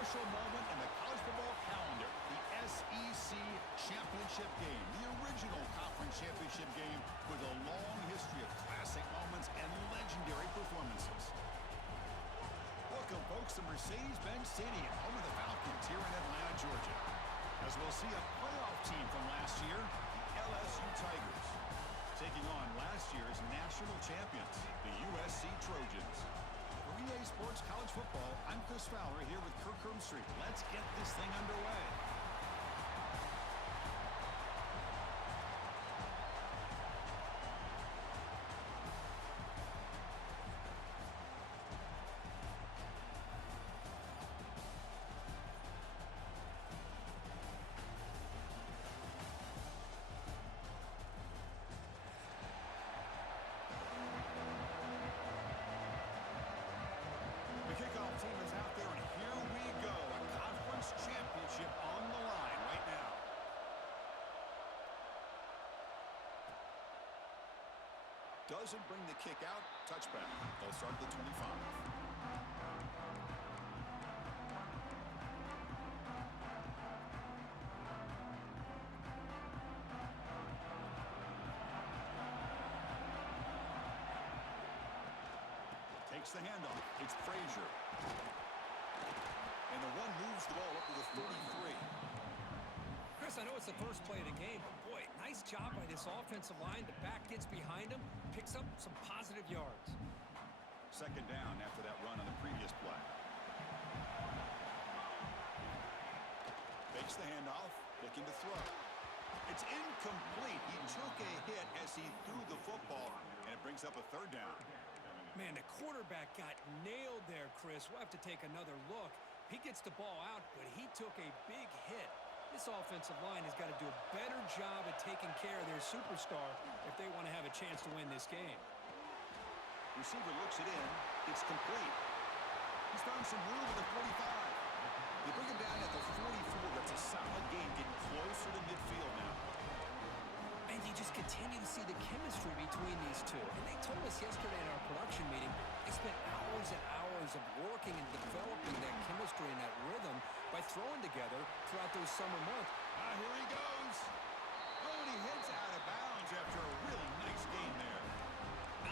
special moment in the college football calendar, the SEC championship game, the original conference championship game with a long history of classic moments and legendary performances. Welcome, folks, to Mercedes-Benz Stadium, home of the Falcons here in Atlanta, Georgia. As we'll see a playoff team from last year, the LSU Tigers, taking on last year's national champions, the USC Trojans. For EA Sports College Football, I'm Chris Fowler here with Kirk Herbstreit. Let's get this thing underway. Kickoff team is out there, and here we go. A conference championship on the line right now. Doesn't bring the kick out. Touchback. They'll start at the 25. Takes the handoff. It's Frazier. And the one moves the ball up to the 33. Chris, I know it's the first play of the game, but boy, nice job by this offensive line. The back gets behind him, picks up some positive yards. Second down after that run on the previous play. Fakes the handoff, looking to throw. It's incomplete. He took a hit as he threw the football, and it brings up a third down. Man, the quarterback got nailed there, Chris. We'll have to take another look. He gets the ball out, but he took a big hit. This offensive line has got to do a better job at taking care of their superstar if they want to have a chance to win this game. Receiver looks it in. It's complete. He's found some room at the 45. They bring him down at the 44. That's a solid gain, getting closer to midfield now. And you just continue to see the chemistry between these two. And they told us yesterday in our production meeting, they spent hours and hours of working and developing that chemistry and that rhythm by throwing together throughout those summer months. Here he goes. Oh, and he heads out of bounds after a really nice game there.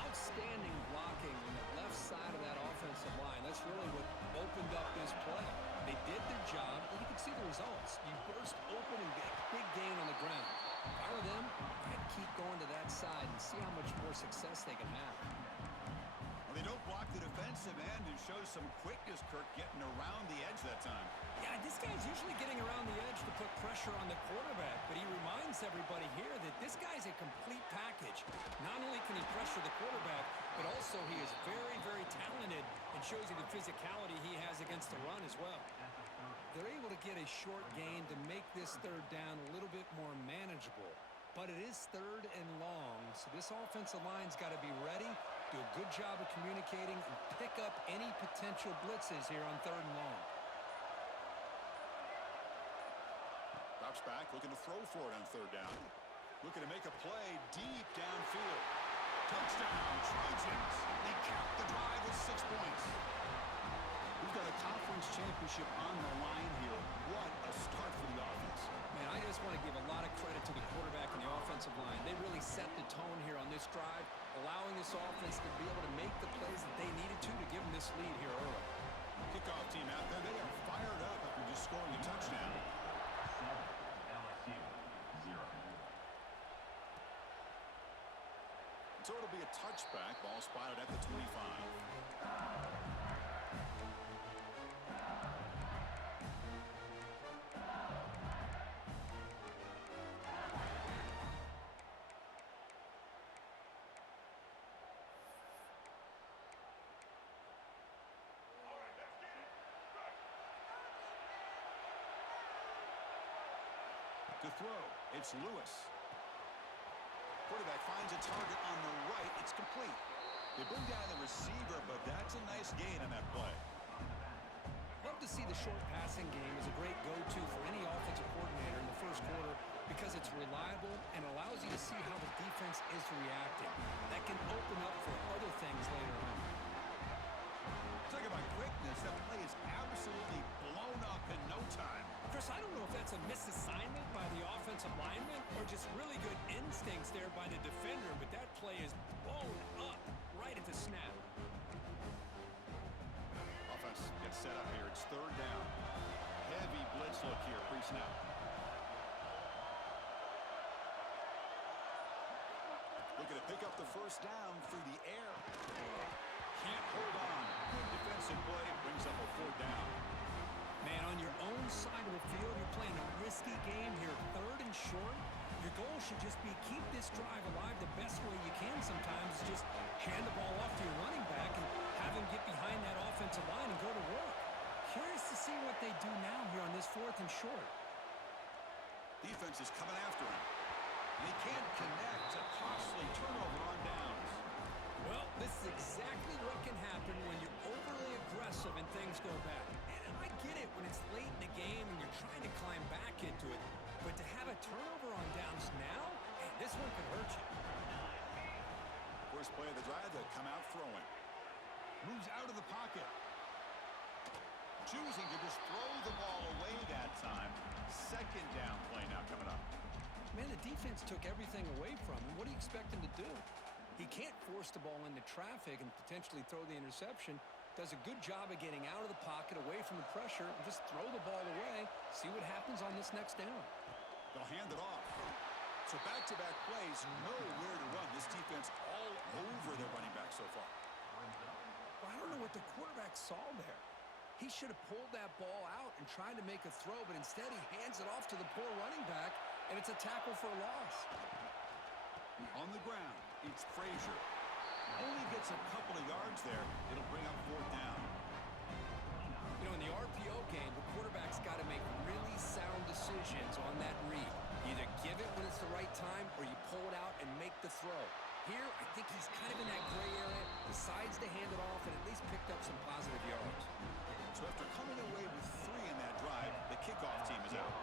Outstanding blocking on the left side of that offensive line. That's really what opened up this play. They did their job, and you can see the results. You burst open and get a big gain on the ground. If I were them, I'd keep going to that side and see how much more success they can have. Well, they don't block the defensive end and show some quickness, Kirk, getting around the edge that time. Yeah, this guy's usually getting around the edge to put pressure on the quarterback, but he reminds everybody here that this guy's a complete package. Not only can he pressure the quarterback, but also he is very, very talented and shows you the physicality he has against the run as well. They're able to get a short gain to make this third down a little bit more manageable. But it is third and long, so this offensive line's got to be ready, do a good job of communicating, and pick up any potential blitzes here on third and long. Drops back, looking to throw for it on third down. Looking to make a play deep downfield. Touchdown, Trojans. They cap the drive with 6 points. We've got a conference championship on the line here. What a start for the offense. Man, I just want to give a lot of credit to the quarterback and the offensive line. They really set the tone here on this drive, allowing this offense to be able to make the plays that they needed to give them this lead here early. Kickoff team out there, they are fired up after just scoring a touchdown. 7, LSU, 0. So it'll be a touchback, ball spotted at the 25. To throw, it's Lewis. Quarterback finds a target on the right. It's complete. They bring down the receiver, but that's a nice gain on that play. Love to see the short passing game as a great go-to for any offensive coordinator in the first quarter because it's reliable and allows you to see how the defense is reacting. That can open up for other things later on. Talk about quickness. That play is absolutely blown Pick up the first down through the air. Can't hold on. Good defensive play. Brings up a 4th down. Man, on your own side of the field, you're playing a risky game here. 3rd and short. Your goal should just be keep this drive alive the best way you can sometimes. Is just hand the ball off to your running back and have him get behind that offensive line and go to work. Curious to see what they do now here on this 4th and short. Defense is coming after him. They can't connect. A costly turnover on downs. Well, this is exactly what can happen when you're overly aggressive and things go bad. And I get it when it's late in the game and you're trying to climb back into it. But to have a turnover on downs now, hey, this one could hurt you. First play of the drive, they'll come out throwing. Moves out of the pocket. Choosing to just throw the ball away that time. 2nd down play now coming up. Man, the defense took everything away from him. What do you expect him to do? He can't force the ball into traffic and potentially throw the interception. Does a good job of getting out of the pocket, away from the pressure, and just throw the ball away. See what happens on this next down. They'll hand it off. So back-to-back plays, nowhere to run. This defense all over their running back so far. Well, I don't know what the quarterback saw there. He should have pulled that ball out and tried to make a throw, but instead he hands it off to the poor running back, and it's a tackle for a loss. On the ground, it's Frazier. Only gets a couple of yards there. It'll bring up 4th down. You know, in the RPO game, the quarterback's got to make really sound decisions on that read. Either give it when it's the right time or you pull it out and make the throw. Here, I think he's kind of in that gray area, decides to hand it off, and at least picked up some positive yards. So after coming away with 3 in that drive, the kickoff team is out.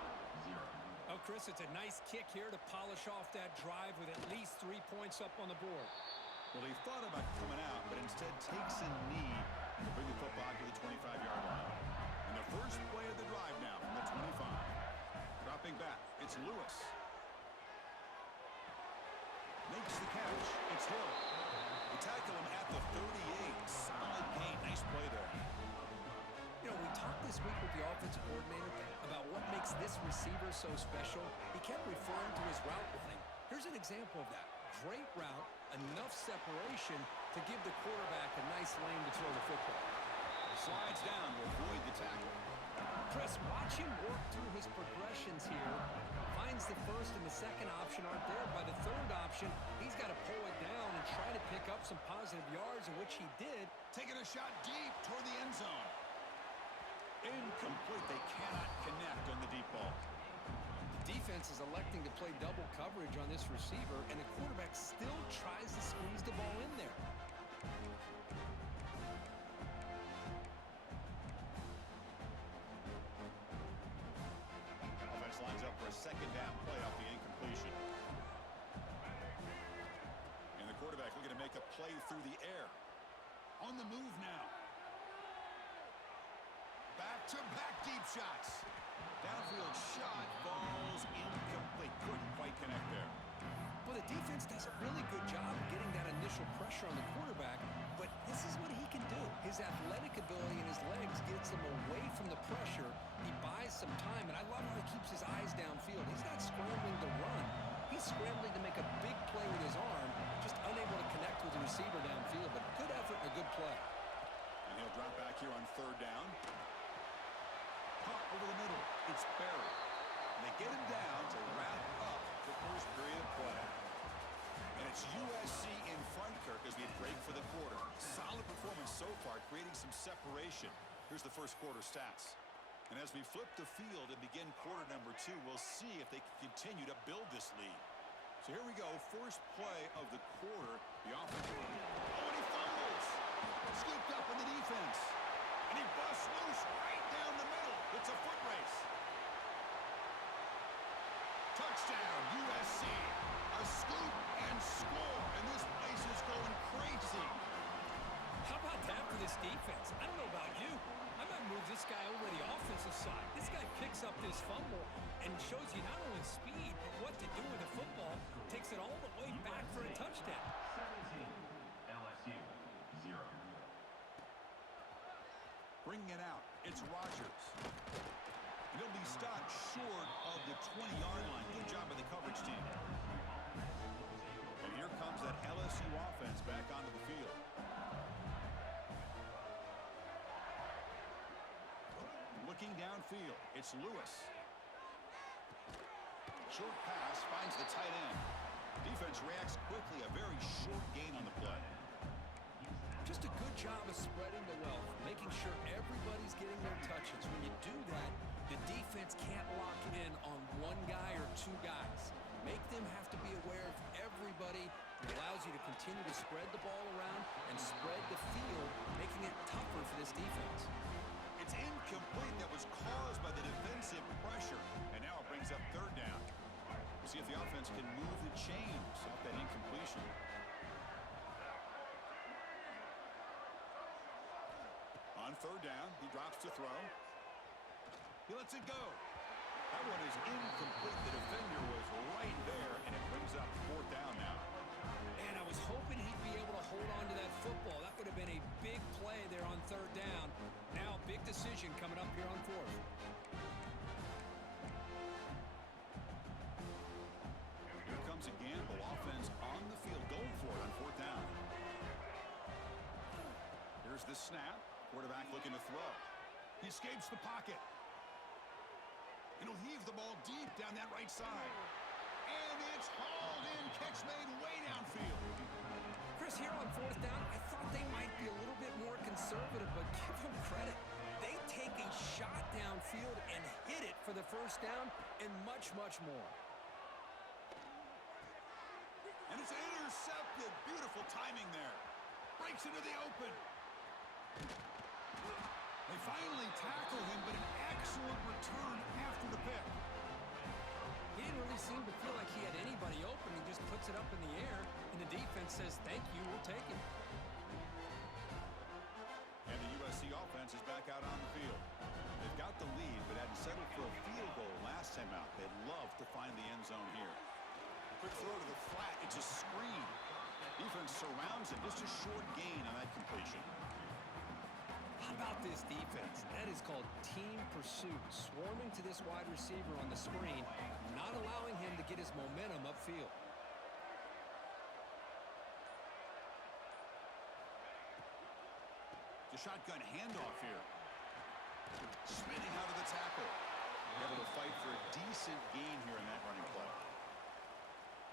Oh, Chris, it's a nice kick here to polish off that drive with at least 3 points up on the board. Well, he thought about coming out, but instead takes a knee to bring the football to the 25-yard line. And the first play of the drive now from the 25. Dropping back, it's Lewis. Makes the catch. It's Hill. They tackle him at the 38. Solid gain. Nice play there. You know, we talked this week with the offensive coordinator about what makes this receiver so special. He kept referring to his route running. Here's an example of that. Great route, enough separation to give the quarterback a nice lane to throw the football. Slides down to avoid the tackle. Chris, watch him work through his progressions here. Finds the first and the second option aren't there. By the 3rd option, he's got to pull it down and try to pick up some positive yards, in which he did. Taking a shot deep toward the end zone. Incomplete. They cannot connect on the deep ball. The defense is electing to play double coverage on this receiver, and the quarterback still tries to squeeze the ball in there. Offense lines up for a 2nd down play off the incompletion. And the quarterback looking to make a play through the air. On the move now. Back-to-back deep shots. Downfield shot falls incomplete. Couldn't quite connect there. Well, the defense does a really good job of getting that initial pressure on the quarterback, but this is what he can do. His athletic ability and his legs gets him away from the pressure. He buys some time, and I love how he keeps his eyes downfield. He's not scrambling to run. He's scrambling to make a big play with his arm, just unable to connect with the receiver downfield, but good effort and a good play. And he'll drop back here on 3rd down. Pump over the middle. It's Barry. And they get him down to wrap up the first period of play. And it's USC in front, Kirk, as we break for the quarter. Solid performance so far, creating some separation. Here's the first quarter stats. And as we flip the field and begin quarter number 2, we'll see if they can continue to build this lead. So here we go, first play of the quarter. The offense. Oh, and he fumbles. Scooped up in the defense. And he busts loose right down the middle. It's a foot race. Touchdown, USC. A scoop and score. And this place is going crazy. How about that for this defense? I don't know about you. I might move this guy over to the offensive side. This guy picks up this fumble and shows you not only speed, but what to do with the football. Takes it all the way back for a touchdown. 17, LSU, 0. Bringing it out, it's Rogers. And he'll be stopped short of the 20-yard line. Good job by the coverage team. And here comes comes that LSU offense back onto the field. Looking downfield, it's Lewis. Short pass finds the tight end. Defense reacts quickly, a very short gain on the play. Just a good job of spreading the wealth, making sure everybody's getting their touches. When you do that, the defense can't lock in on one guy or two guys. Make them have to be aware of everybody. It allows you to continue to spread the ball around and spread the field, making it tougher for this defense. It's incomplete. That was caused by the defensive pressure. And now it brings up third down. We'll see if the offense can move the chains off that incompletion. On third down, he drops to throw. He lets it go. That one is incomplete. The defender was right there, and it brings up fourth down now. And I was hoping he'd be able to hold on to that football. That would have been a big play there on third down. Now, big decision coming up here on fourth. Here comes a gamble. Offense on the field, going for it on fourth down. Here's the snap. Quarterback looking to throw. He escapes the pocket. And he'll heave the ball deep down that right side. And it's hauled in. Catch made way downfield. Chris, here on fourth down, I thought they might be a little bit more conservative, but give them credit. They take a shot downfield and hit it for the first down and much, much more. And it's intercepted. Beautiful timing there. Breaks into the open. They finally tackle him, but an excellent return after the pick. He didn't really seem to feel like he had anybody open. He just puts it up in the air, and the defense says, thank you, we'll take it. And the USC offense is back out on the field. They've got the lead, but hadn't settled for a field goal last time out. They'd love to find the end zone here. Quick throw to the flat. It's a screen. Defense surrounds it. Just a short gain on that completion. How about this defense? That is called team pursuit. Swarming to this wide receiver on the screen, not allowing him to get his momentum upfield. The shotgun handoff here. Spinning out of the tackle. Able to fight for a decent gain here in that running play.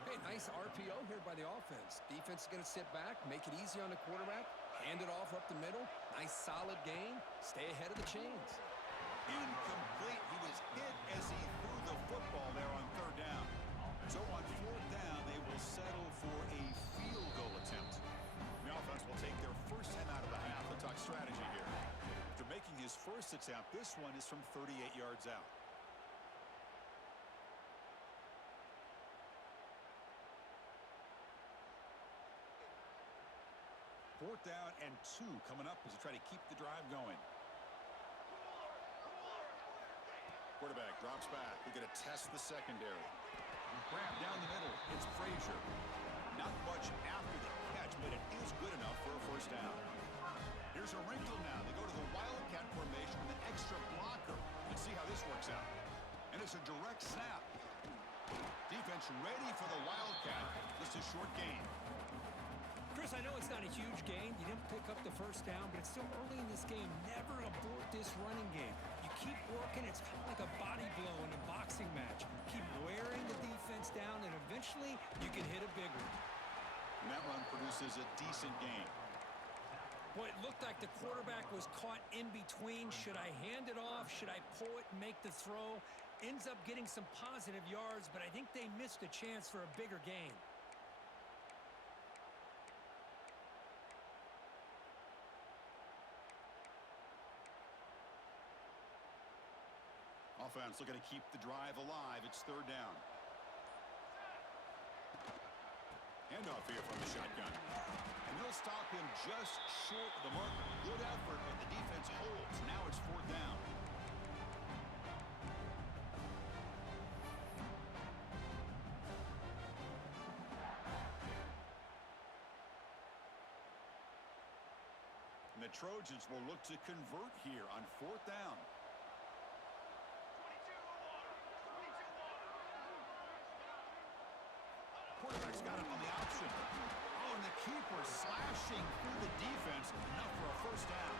Hey, nice RPO here by the offense. Defense is going to sit back, make it easy on the quarterback, hand it off up the middle. Nice solid gain. Stay ahead of the chains. Incomplete. He was hit as he threw the football there on third down. So on fourth down, they will settle for a field goal attempt. The offense will take their first time out of the half. They'll talk strategy here. After making his first attempt, this one is from 38 yards out. Fourth down and 2 coming up as they try to keep the drive going. Quarterback drops back. They're going to test the secondary. Grab down the middle. It's Frazier. Not much after the catch, but it is good enough for a first down. Here's a wrinkle now. They go to the Wildcat formation with an extra blocker. Let's see how this works out. And it's a direct snap. Defense ready for the Wildcat. Just a short gain. Chris, I know it's not a huge gain. You didn't pick up the first down, but it's still early in this game. Never abort this running game. You keep working. It's kind of like a body blow in a boxing match. Keep wearing the defense down, and eventually you can hit a big one. And that run produces a decent gain. Boy, it looked like the quarterback was caught in between. Should I hand it off? Should I pull it and make the throw? Ends up getting some positive yards, but I think they missed a chance for a bigger gain. Offense looking to keep the drive alive. It's third down. Handoff here from the shotgun. And they'll stop him just short of the marker. Good effort, but the defense holds. Now it's fourth down. And the Trojans will look to convert here on fourth down. Quarterback's got him on the option. crashing through the defense, enough for a first down.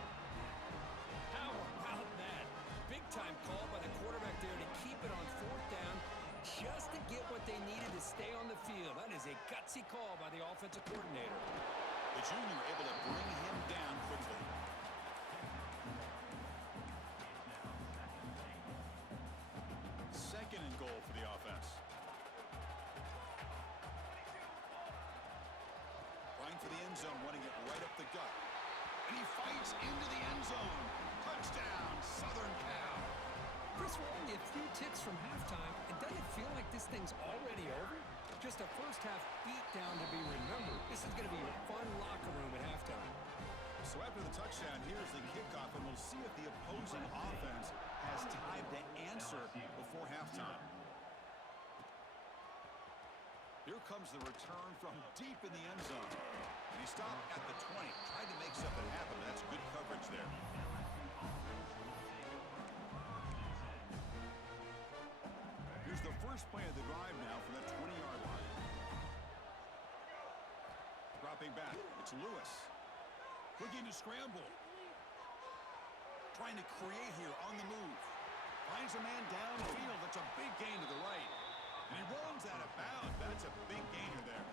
How about that? Big-time call by the quarterback there to keep it on fourth down, just to get what they needed to stay on the field. That is a gutsy call by the offensive coordinator. The junior able to bring him down quickly. Second and goal for the offense. Trying for the end zone, running it right up the gut. And he fights into the end zone. Touchdown, Southern Cal. Chris, we're only a few ticks from halftime, and doesn't it feel like this thing's already over? Just a first-half beatdown to be remembered. This is going to be a fun locker room at halftime. So after the touchdown, here's the kickoff, and we'll see if the opposing offense has time to answer before halftime. Here comes the return from deep in the end zone. And he stopped at the 20, tried to make something happen, but that's good coverage there. Here's the first play of the drive now from the 20-yard line. Dropping back, it's Lewis. Looking to scramble. Trying to create here on the move. Finds a man downfield. That's a big gain to the right. And he runs out of bounds. That's a big gainer there.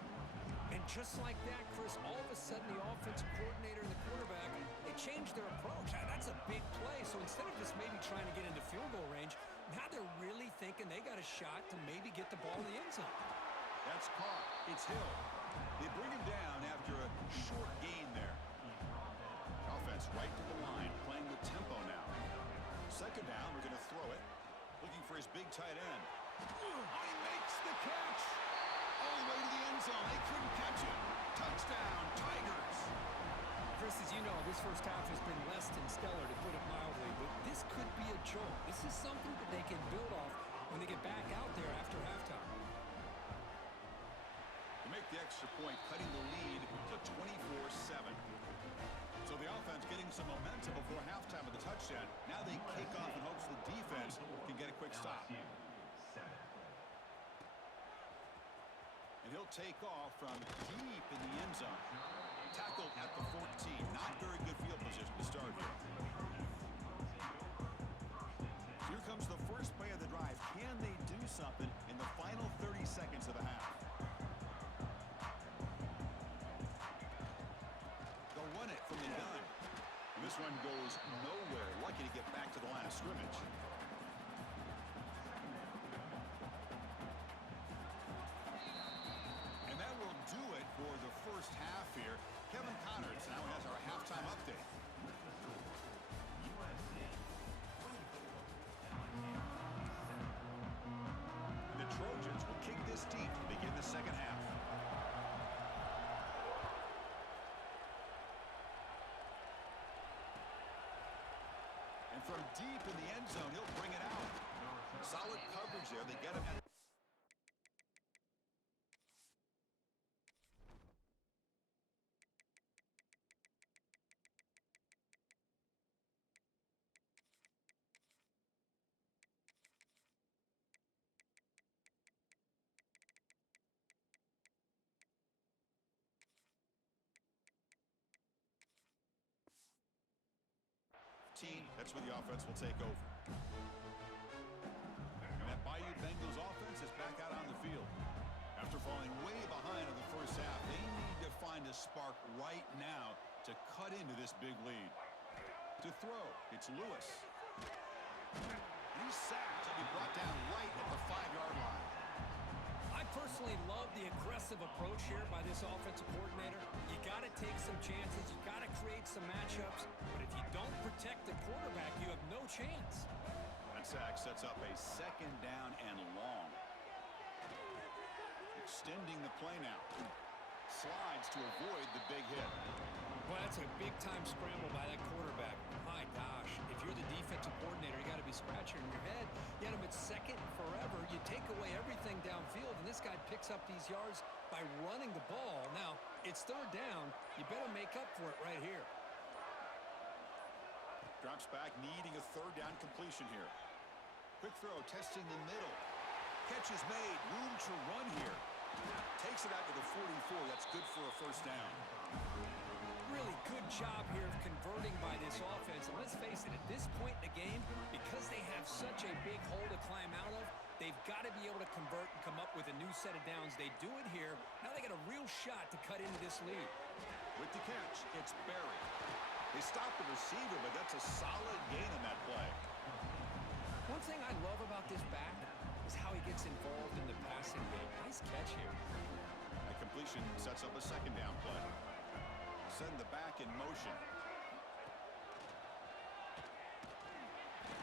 And just like that, Chris, all of a sudden the offensive coordinator and the quarterback, they changed their approach. That's a big play. So instead of just maybe trying to get into field goal range, now they're really thinking they got a shot to maybe get the ball in the end zone. That's caught. It's Hill. They bring him down after a short gain there. Offense right to the line, playing with tempo now. Second down, we're going to throw it. Looking for his big tight end. Oh, he makes the catch. All the way to the end zone. They couldn't catch it. Touchdown, Tigers. Chris, as you know, this first half has been less than stellar, to put it mildly, but this could be a jolt. This is something that they can build off when they get back out there after halftime. To make the extra point, cutting the lead to 24-7. So the offense getting some momentum before halftime of the touchdown. Now they kick off in hopes the defense can get a quick stop. And he'll take off from deep in the end zone. Tackled at the 14. Not very good field position to start here. Here comes the first play of the drive. Can they do something in the final 30 seconds of the half? They'll run it from the gun. And this one goes nowhere. Lucky to get back to the line of scrimmage. And that will do it for the first half here. Kevin Connors now has our halftime update. The Trojans will kick this deep to begin the second half. And from deep in the end zone, he'll bring it out. Solid coverage there. They get him at that's where the offense will take over. And that Bayou Bengals offense is back out on the field. After falling way behind in the first half, they need to find a spark right now to cut into this big lead. To throw, it's Lewis. He's sacked. He'll be brought down right at the 5-yard line. I personally love the aggressive approach here by this offensive coordinator. You got to take some chances. You got to create some matchups. But if you don't protect the quarterback, you have no chance. That sack sets up a second down and long. Extending the play now. Slides to avoid the big hit. Well, that's a big-time scramble by that quarterback. My gosh, if you're the defensive coordinator, you got to be scratching your head. You had him at second forever. You take away everything downfield, and this guy picks up these yards by running the ball. Now, it's third down. You better make up for it right here. Drops back, needing a third down completion here. Quick throw, testing the middle. Catch is made. Room to run here. Takes it out to the 44. That's good for a first down. job here of converting by this offense. And let's face it, at this point in the game, because they have such a big hole to climb out of, they've got to be able to convert and come up with a new set of downs. They do it here. Now they got a real shot to cut into this lead. With the catch, it's Barry. They stopped the receiver, but that's a solid gain on that play. One thing I love about this back is how he gets involved in the passing game. Nice catch here. A completion sets up a second down play. Send the back in motion.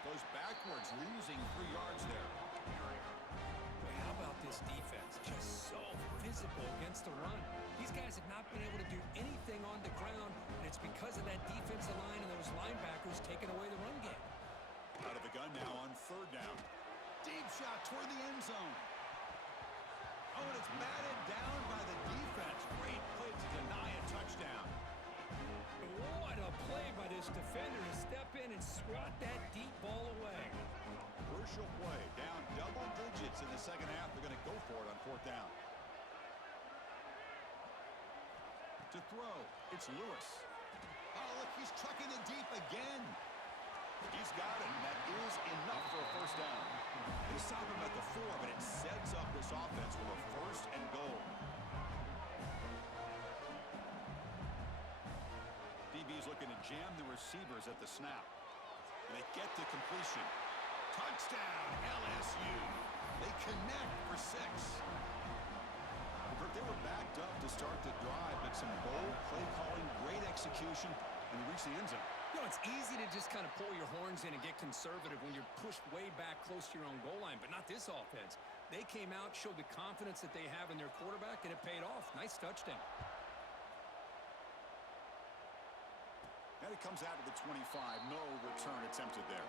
Goes backwards, losing 3 yards there. Boy, how about this defense? Just so physical against the run. These guys have not been able to do anything on the ground, and it's because of that defensive line and those linebackers taking away the run game. Out of the gun now on 3rd down. Deep shot toward the end zone. Oh, and it's batted down by the defense. Great play to deny a touchdown. What a play by this defender to step in and swat that deep ball away. Crucial play. Down double digits in the second half. They're going to go for it on 4th down. To throw, it's Lewis. Oh, look, he's trucking it deep again. He's got it, and that is enough for a 1st down. They stop him at the 4, but it sets up this offense with a 1st and goal. DB's looking to jam the receivers at the snap. And they get to completion. Touchdown, LSU. They connect for 6. They were backed up to start the drive, but some bold play calling, great execution, and they reach the end zone. You know, it's easy to just kind of pull your horns in and get conservative when you're pushed way back close to your own goal line, but not this offense. They came out, showed the confidence that they have in their quarterback, and it paid off. Nice touchdown. And it comes out of the 25. No return attempted there.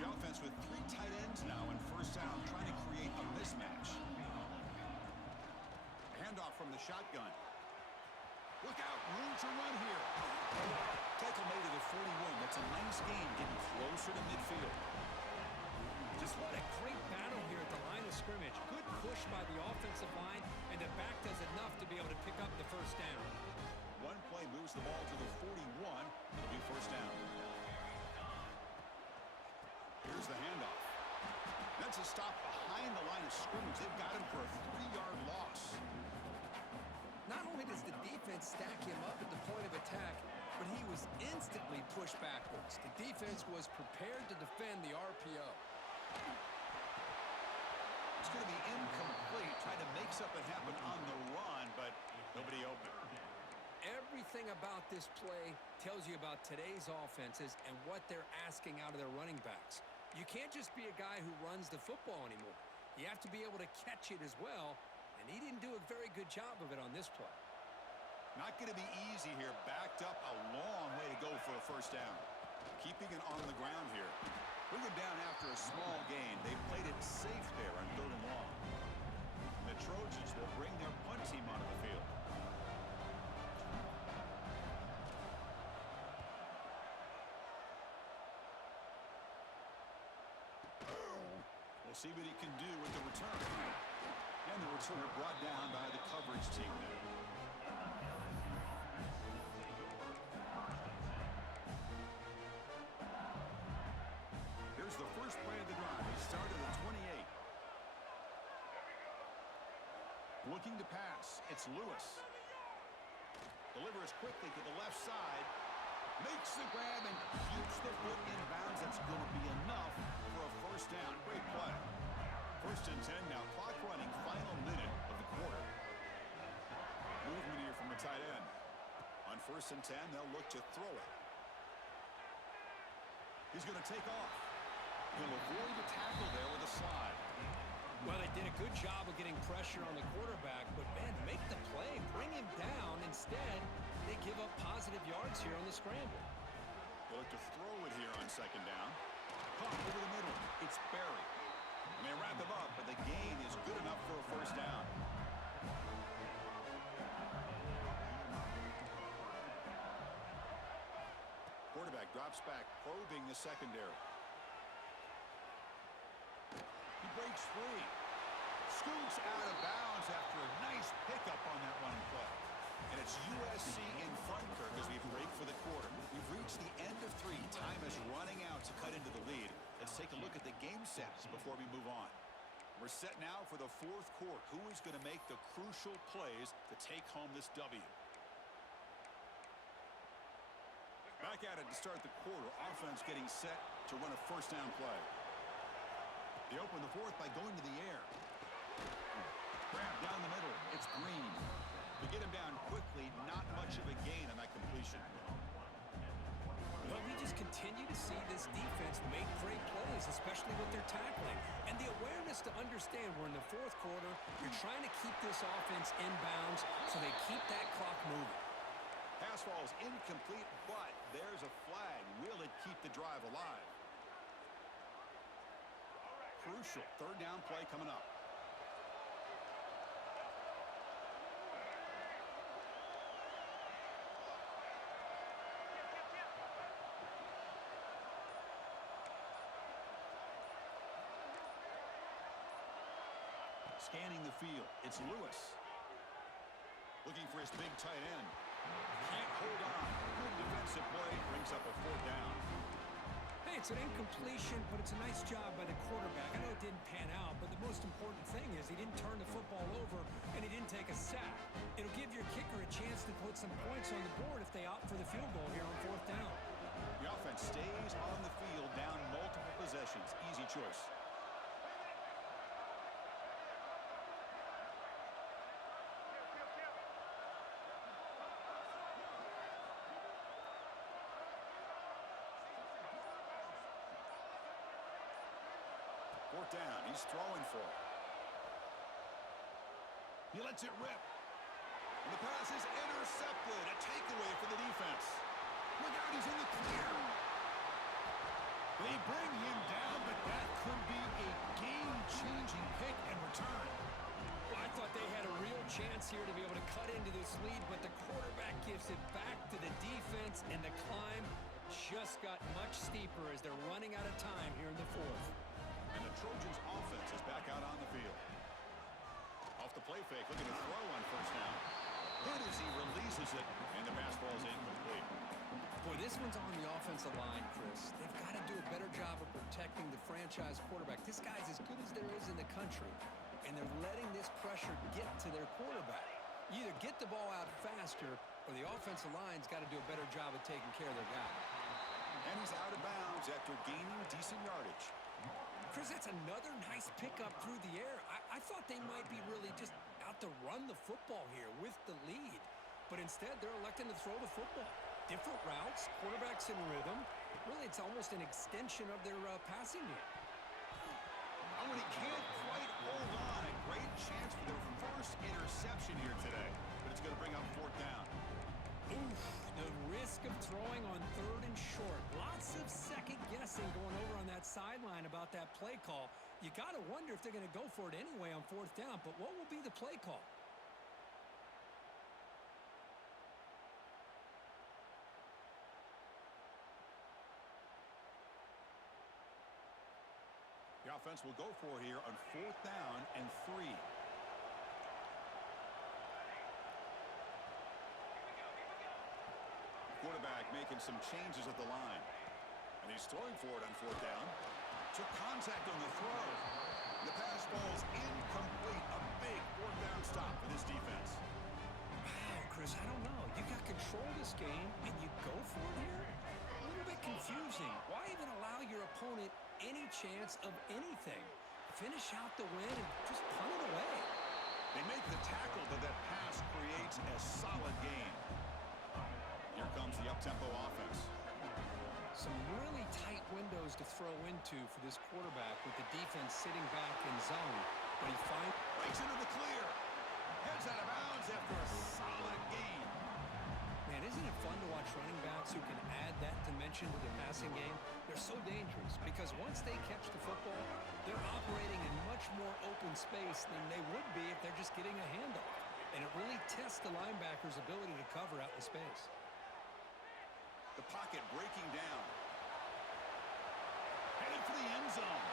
The offense with 3 tight ends now in 1st down, trying to create a mismatch. Handoff from the shotgun. Look out, room to run here. Tackle made to the 41. That's a nice gain, getting closer to midfield. Just what a great battle here at the line of scrimmage. Good push by the offensive line, and the back does enough to be able to pick up the 1st down. One play moves the ball to the 41. It'll be 1st down. Here's the handoff. That's a stop behind the line of scrimmage. They've got him for a 3-yard loss. Not only does the defense stack him up at the point of attack, but he was instantly pushed backwards. The defense was prepared to defend the RPO. It's going to be incomplete. Trying to make something happen on the run, but nobody open. Everything about this play tells you about today's offenses and what they're asking out of their running backs. You can't just be a guy who runs the football anymore. You have to be able to catch it as well, and he didn't do a very good job of it on this play. Not going to be easy here. Backed up a long way to go for a 1st down. Keeping it on the ground here. Bring it down after a small gain. They played it safe there on 3rd and long. And the Trojans will bring their punt team onto the field. We'll see what he can do with the return. And the returner brought down by the coverage team there. Here's the first play of the drive. He started at 28. Looking to pass. It's Lewis. Delivers quickly to the left side. Makes the grab and keeps the foot in bounds. That's going to be enough for a 1st down. Great play. 1st and 10 now. Clock running. Final minute of the quarter. Movement here from the tight end. On 1st and 10, they'll look to throw it. He's going to take off. He'll avoid the tackle there with a slide. Well, they did a good job of getting pressure on the quarterback, but, man, make the play. Bring him down. Instead, they give up positive yards here on the scramble. They'll look to throw it here on 2nd down. Caught over the middle. It's Barry. And they wrap him up, but the gain is good enough for a 1st down. Quarterback drops back, probing the secondary. breaks free. Scoots out of bounds after a nice pickup on that running play. And it's USC in front, Kirk, as we break for the quarter. We've reached the end of 3. Time is running out to cut into the lead. Let's take a look at the game sets before we move on. We're set now for the 4th quarter. Who is going to make the crucial plays to take home this W? Back at it to start the quarter. Offense getting set to run a first down play. They open the 4th by going to the air. Grab down the middle. It's Green. To get him down quickly, not much of a gain on that completion. Well, we just continue to see this defense make great plays, especially with their tackling. And the awareness to understand we're in the 4th quarter, you're trying to keep this offense in bounds so they keep that clock moving. Pass ball is incomplete, but there's a flag. Will it keep the drive alive? Crucial 3rd down play coming up. Scanning the field, it's Lewis. Looking for his big tight end. Can't hold on. Good defensive play, brings up a 4th down. Hey, it's an incompletion, but it's a nice job by the quarterback. I know it didn't pan out, but the most important thing is he didn't turn the football over and he didn't take a sack. It'll give your kicker a chance to put some points on the board if they opt for the field goal here on 4th down. The offense stays on the field, down multiple possessions. Easy choice. Fourth down, he's throwing for it. He lets it rip. And the pass is intercepted. A takeaway for the defense. Look out, he's in the clear. They bring him down, but that could be a game-changing pick and return. Well, I thought they had a real chance here to be able to cut into this lead, but the quarterback gives it back to the defense, and the climb just got much steeper as they're running out of time here in the 4th. And the Trojans' offense is back out on the field. Off the play fake, looking to throw on first down. Hit as he releases it, and the pass ball is incomplete. Boy, this one's on the offensive line, Chris. They've got to do a better job of protecting the franchise quarterback. This guy's as good as there is in the country, and they're letting this pressure get to their quarterback. You either get the ball out faster, or the offensive line's got to do a better job of taking care of their guy. And he's out of bounds after gaining decent yardage. Chris, that's another nice pickup through the air. I thought they might be really just out to run the football here with the lead. But instead, they're electing to throw the football. Different routes, quarterbacks in rhythm. Really, it's almost an extension of their passing game. Oh, and he can't quite hold on. A great chance for their first interception here today. But it's going to bring up 4th down. Oof, the risk of throwing on 3rd and short. Lots of second guessing going over on that sideline about that play call. You got to wonder if they're going to go for it anyway on 4th down, but what will be the play call? The offense will go for it here on 4th down and 3. Quarterback making some changes at the line. And he's throwing for it on 4th down. Took contact on the throw. The pass ball's incomplete. A big 4th down stop for this defense. Wow, Chris, I don't know. You got control of this game, and you go for it here? A little bit confusing. Why even allow your opponent any chance of anything? Finish out the win and just punt it away. They make the tackle, but that pass creates a solid gain. Here comes the up-tempo offense. Some really tight windows to throw into for this quarterback with the defense sitting back in zone. But he finds Breaks into the clear. Heads out of bounds after a solid gain. Man, isn't it fun to watch running backs who can add that dimension to their passing game? They're so dangerous because once they catch the football, they're operating in much more open space than they would be if they're just getting a handoff. And it really tests the linebacker's ability to cover out the space. The pocket breaking down. Headed for the end zone.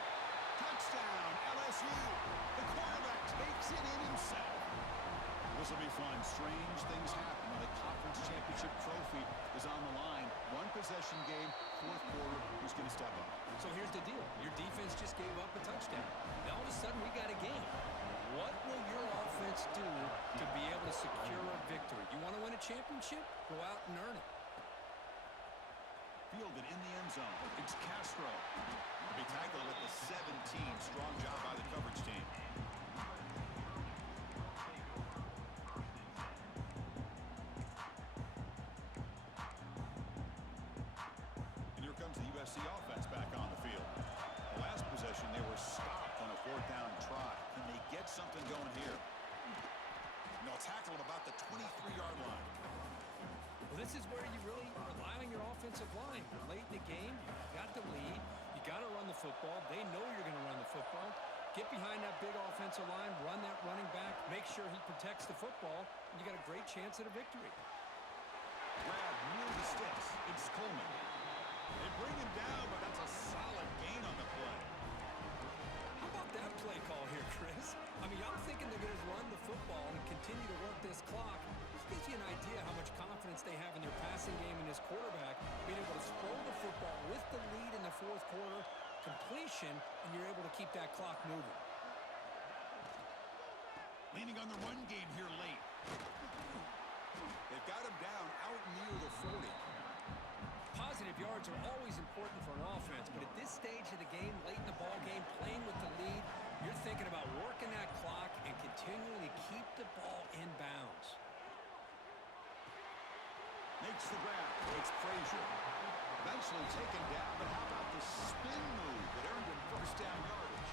Touchdown, LSU. This will be fun. Strange things happen when the conference championship trophy is on the line. One possession game, fourth quarter, who's going to step up? So here's the deal. Your defense just gave up a touchdown. Now all of a sudden we got a game. What will your offense do to be able to secure a victory? You want to win a championship? Go out and earn it. Fielded in the end zone. It's Castro. They tackle at the 17. Strong job by the coverage team. And here comes the USC offense back on the field. The last possession, they were stopped on a fourth down try. Can they get something going here? And they'll tackle at about the 23-yard line. Well, this is where you really rely on your offensive line. Late in the game, you got the lead. You got to run the football. They know you're going to run the football. Get behind that big offensive line, run that running back, make sure he protects the football, and you got a great chance at a victory. Grab near the sticks. It's Coleman. They bring him down, but that's a solid gain on the play. How about that play call here, Chris? I mean, I'm thinking they're going to run the football and continue to work this clock. This gives you an idea how much confidence they have in their passing game and his quarterback, being able to throw the football with the lead in the fourth quarter, completion, and you're able to keep that clock moving. Leaning on the run game here late. They've got him down out near the 40. Positive yards are always important for an offense, but at this stage of the game, late in the ball game, playing with the lead, you're thinking about working that clock and continuing to keep the ball in bounds. Makes the grab. It's Frazier. Eventually taken down, but how about the spin move that earned him first down yardage?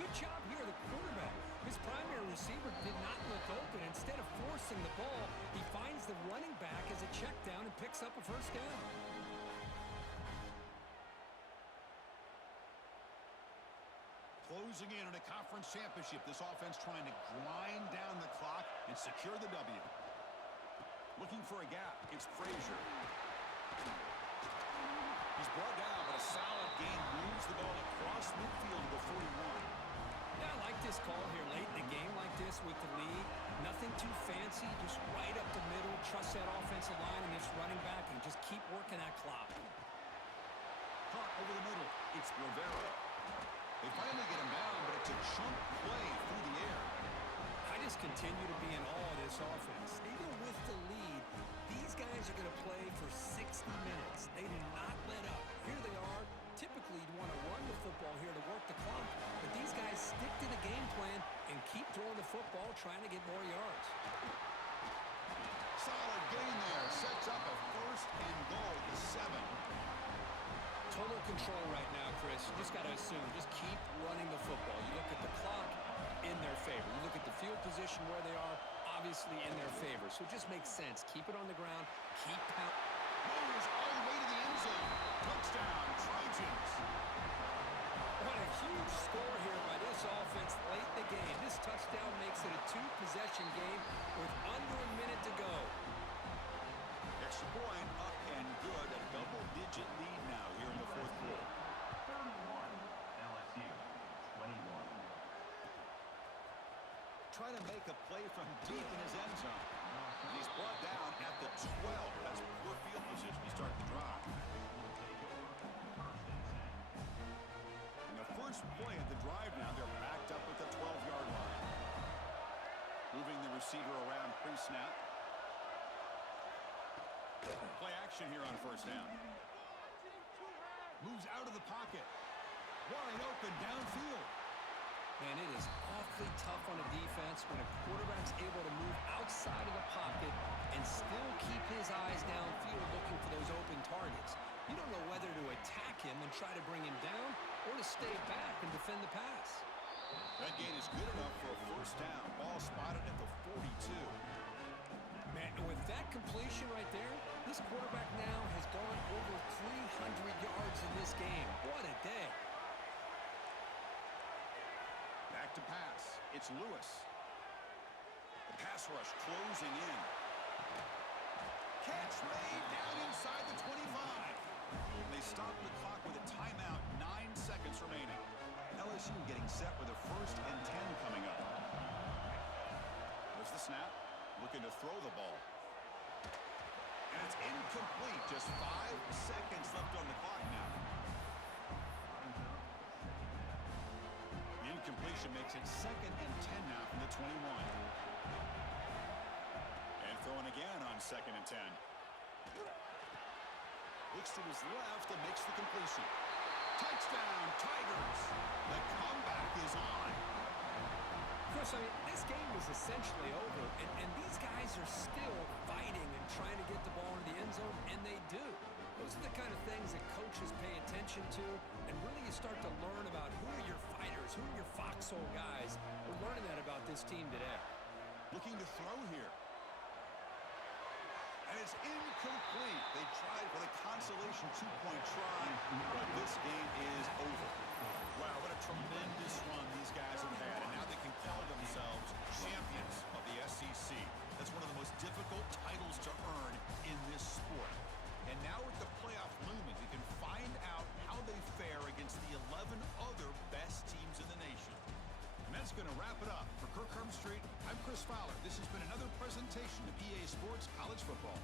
Good job here, the quarterback. His primary receiver did not look open. Instead of forcing the ball, he finds the running back as a check down and picks up a first down. Closing in on a conference championship, this offense trying to grind down the clock and secure the W. Looking for a gap. It's Frazier. He's brought down, but a solid gain moves the ball across midfield to the 41. Yeah, I like this call here late in the game like this with the lead. Nothing too fancy, just right up the middle. Trust that offensive line and this running back and just keep working that clock. Caught over the middle. It's Rivera. They finally get him down, but it's a chunk play through the air. I just continue to be in awe of this offense. Even with the lead, these guys are going to play for 60 minutes. They do not let up. Here they are. Typically, you'd want to run the football here to work the clock, but these guys stick to the game plan and keep throwing the football, trying to get more yards. Solid gain there. Sets up a first and goal at the 7. Total control right now, Chris. You just got to assume. Just keep running the football. You look at the clock, in their favor. You look at the field position where they are, obviously in their favor. So it just makes sense. Keep it on the ground. Keep pounding. Moves all the way to the end zone. Touchdown, Trojans. What a huge score here by this offense late in the game. This touchdown makes it a 2-possession game with under a minute to go. Extra point up and good. A double-digit lead now here in the fourth quarter. 31, LSU, 21. Trying to make a play from deep in his end zone. And he's brought down at the 12. That's poor field position to start the drive. And the first play of the drive now, they're backed up at the 12-yard line. Moving the receiver around pre-snap. Play action here on first down. Moves out of the pocket. Wide open downfield. Man, it is awfully tough on a defense when a quarterback's able to move outside of the pocket and still keep his eyes downfield looking for those open targets. You don't know whether to attack him and try to bring him down or to stay back and defend the pass. That gain is good enough for a first down. Ball spotted at the 42. Man, and with that completion right there, this quarterback now has gone over 300 yards in this game. What a day. Back to pass. It's Lewis. The pass rush closing in. Catch made down inside the 25. They stop the clock with a timeout. 9 seconds remaining. LSU getting set with a 1st and 10 coming up. There's the Incomplete. Just 5 seconds left on the clock now. The incompletion makes it 2nd and 10 now from the 21. And throwing again on 2nd and 10. Looks to his left and makes the completion. Touchdown, Tigers. The comeback is on. Chris, I mean, this game is essentially over, and these guys are still fighting and trying to get the ball into the end zone, and they do. Those are the kind of things that coaches pay attention to, and really you start to learn about who are your fighters, who are your foxhole guys. We're learning that about this team today. Looking to throw here. And it's incomplete. They tried for the consolation 2-point try, but this game is over. Wow, what a tremendous run these guys have had, and now they can call themselves champions of the SEC. That's one of the most difficult titles to earn in this sport. And now with the playoff looming, we can find out how they fare against the 11 other best teams in the nation. And that's going to wrap it up. For Kirk Herbstreit, I'm Chris Fowler. This has been another presentation of EA Sports College Football.